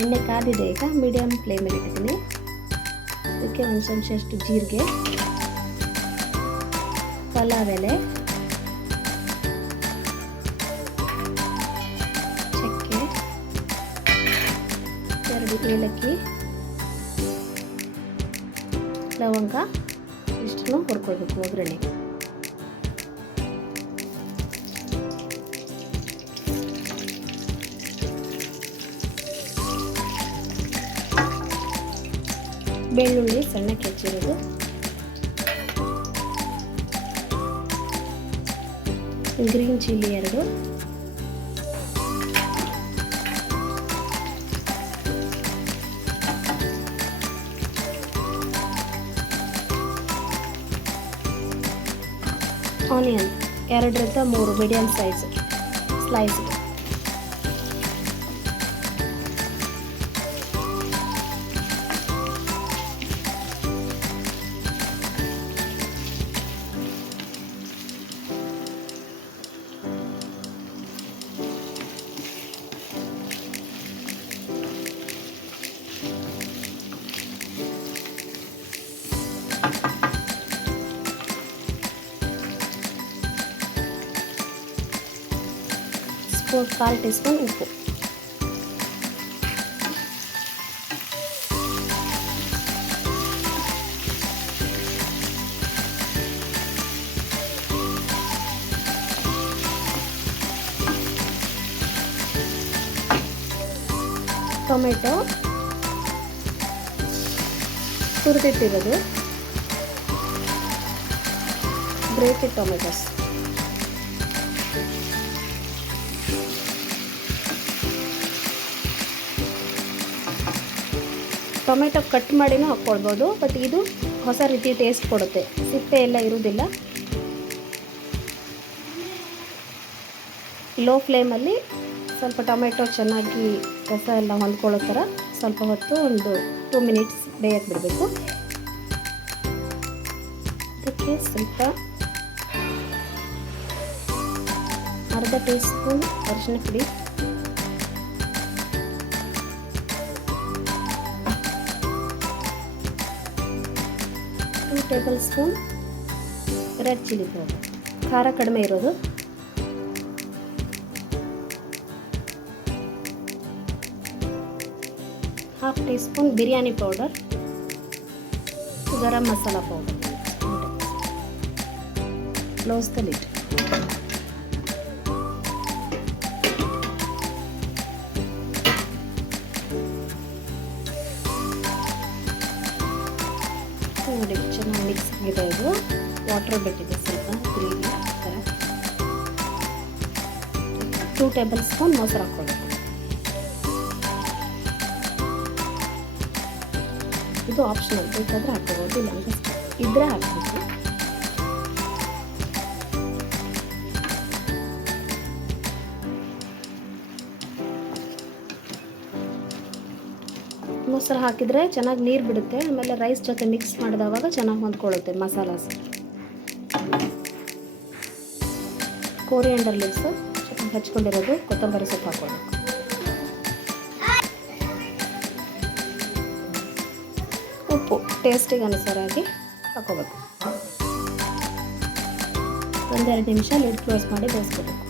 ಎಣ್ಣೆ ಕಾದಿದೆ. ಈಗ ಮೀಡಿಯಮ್ ಫ್ಲೇಮಲ್ಲಿ ಇಟ್ಟಿದ್ದೀನಿ. ಅದಕ್ಕೆ ಒಂದು ಚಮಚಷ್ಟು ಜೀರಿಗೆ, ಪಲಾವ್ ಎಲೆ, ಚಕ್ಕೆ, 2 ಏಲಕ್ಕಿ, ಲವಂಗ ಇಷ್ಟನ್ನು ಹುರ್ಕೊಳ್ಬೇಕು ಒಗ್ಗರಣೆಗೆ. ಬೆಳ್ಳುಳ್ಳಿ ಸಣ್ಣಕ್ಕೆ ಹೆಚ್ಚಿರೋದು, ಗ್ರೀನ್ ಚಿಲ್ಲಿ 2, ಆನಿಯನ್ 2ರಿಂದ 3 ಮೀಡಿಯಮ್ ಸೈಜ್ ಸ್ಲೈಸ್, ಕಾಲು ಟೀ ಸ್ಪೂನ್ ಉಪ್ಪು, ಟೊಮೆಟೊ ತುರಿದಿಟ್ಟಿರೋದು, ಗ್ರೇಟೆಡ್ ಟೊಮೆಟೊಸ್, ಟೊಮೆಟೊ ಕಟ್ ಮಾಡಿನೂ ಹಾಕ್ಕೊಳ್ಬೋದು, ಬಟ್ ಇದು ಹೊಸ ರೀತಿ ಟೇಸ್ಟ್ ಕೊಡುತ್ತೆ, ಸಿಪ್ಪೆ ಎಲ್ಲ ಇರುವುದಿಲ್ಲ. ಲೋ ಫ್ಲೇಮಲ್ಲಿ ಸ್ವಲ್ಪ ಟೊಮೆಟೊ ಚೆನ್ನಾಗಿ ರಸ ಎಲ್ಲ ಹೊಂದ್ಕೊಳ್ಳೋ ಥರ ಸ್ವಲ್ಪ ಹೊತ್ತು ಒಂದು 2 ಮಿನಿಟ್ಸ್ ಬೇಯಕ್ಕೆ ಬಿಡಬೇಕು. ಅದಕ್ಕೆ ಸ್ವಲ್ಪ ಅರ್ಧ ಟೀ ಸ್ಪೂನ್ ಅರಿಶಿನ ಪುಡಿ, 2 table spoon red chilli powder, ಖಾರ ಕಡಿಮೆ ಇರೋದು, half tea spoon biryani powder, garam masala powder. Close the lid. ನೋಡಿ ಚೆನ್ನಾಗಿ ಮಿಕ್ಸ್ ಆಗಿದೆ. ಇದು ವಾಟರ್ ಬಿಟ್ಟಿದೆ ಸ್ವಲ್ಪ ಗ್ರೇವಿ ಥರ. 2 ಟೇಬಲ್ ಸ್ಪೂನ್ ಮೊಸರು ಹಾಕ್ಕೊಳ್ಬೇಕು. ಇದು ಆಪ್ಷನಲ್, ಬೇಕಾದರೆ ಹಾಕ್ಕೋಬೋದು, ಇಲ್ಲ ಅಂದರೆ ಇದ್ದರೆ ಹಾಕಬೇಕು. ಮೊಸರು ಹಾಕಿದರೆ ಚೆನ್ನಾಗಿ ನೀರು ಬಿಡುತ್ತೆ, ಆಮೇಲೆ ರೈಸ್ ಜೊತೆ ಮಿಕ್ಸ್ ಮಾಡಿದವಾಗ ಚೆನ್ನಾಗಿ ಹೊಂದ್ಕೊಳ್ಳುತ್ತೆ ಮಸಾಲಾಸ್. ಕೋರಿಯಾಂಡರ್ ಲೀವ್ಸ್ ಚೆನ್ನಾಗಿ ಹಚ್ಕೊಂಡಿರೋದು, ಕೊತ್ತಂಬರಿ ಸೊಪ್ಪು ಹಾಕ್ಕೊಳ್ಬೇಕು. ಉಪ್ಪು ಟೇಸ್ಟಿಗೆ ಅನುಸಾರಾಗಿ ಹಾಕ್ಕೋಬೇಕು. 1-2 ನಿಮಿಷ ಲಿಡ್ ಕ್ಲೋಸ್ ಮಾಡಿ ಬೇಯಿಸ್ಕೋಬೇಕು.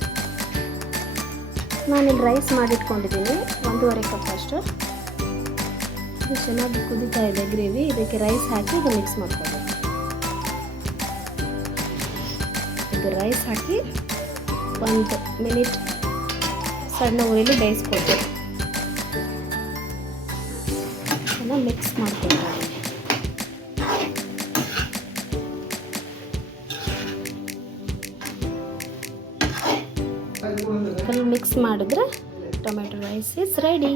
ನಾನಿಲ್ಲಿ ರೈಸ್ ಮಾಡಿಟ್ಕೊಂಡಿದ್ದೀನಿ 1.5 ಕಪ್ ಅಷ್ಟು. ಇದು ಚೆನ್ನಾಗಿ ಕುದೀತಾ ಇದೆ ಗ್ರೇವಿ. ಇದಕ್ಕೆ ರೈಸ್ ಹಾಕಿ ಇದು ಮಿಕ್ಸ್ ಮಾಡ್ಕೋಬೇಕು. ಇದು ರೈಸ್ ಹಾಕಿ 1 ಮಿನಿಟ್ ಸಣ್ಣ ಉರಿಲಿ ಬೇಯಿಸ್ಕೊಳ್ಬೇಕು. ಚೆನ್ನಾಗಿ ಮಿಕ್ಸ್ ಮಾಡ್ಕೊಳ್ಬೇಕು. ಮಿಕ್ಸ್ ಮಾಡಿದ್ರೆ ಟೊಮೆಟೊ ರೈಸ್ ಇಸ್ ರೆಡಿ.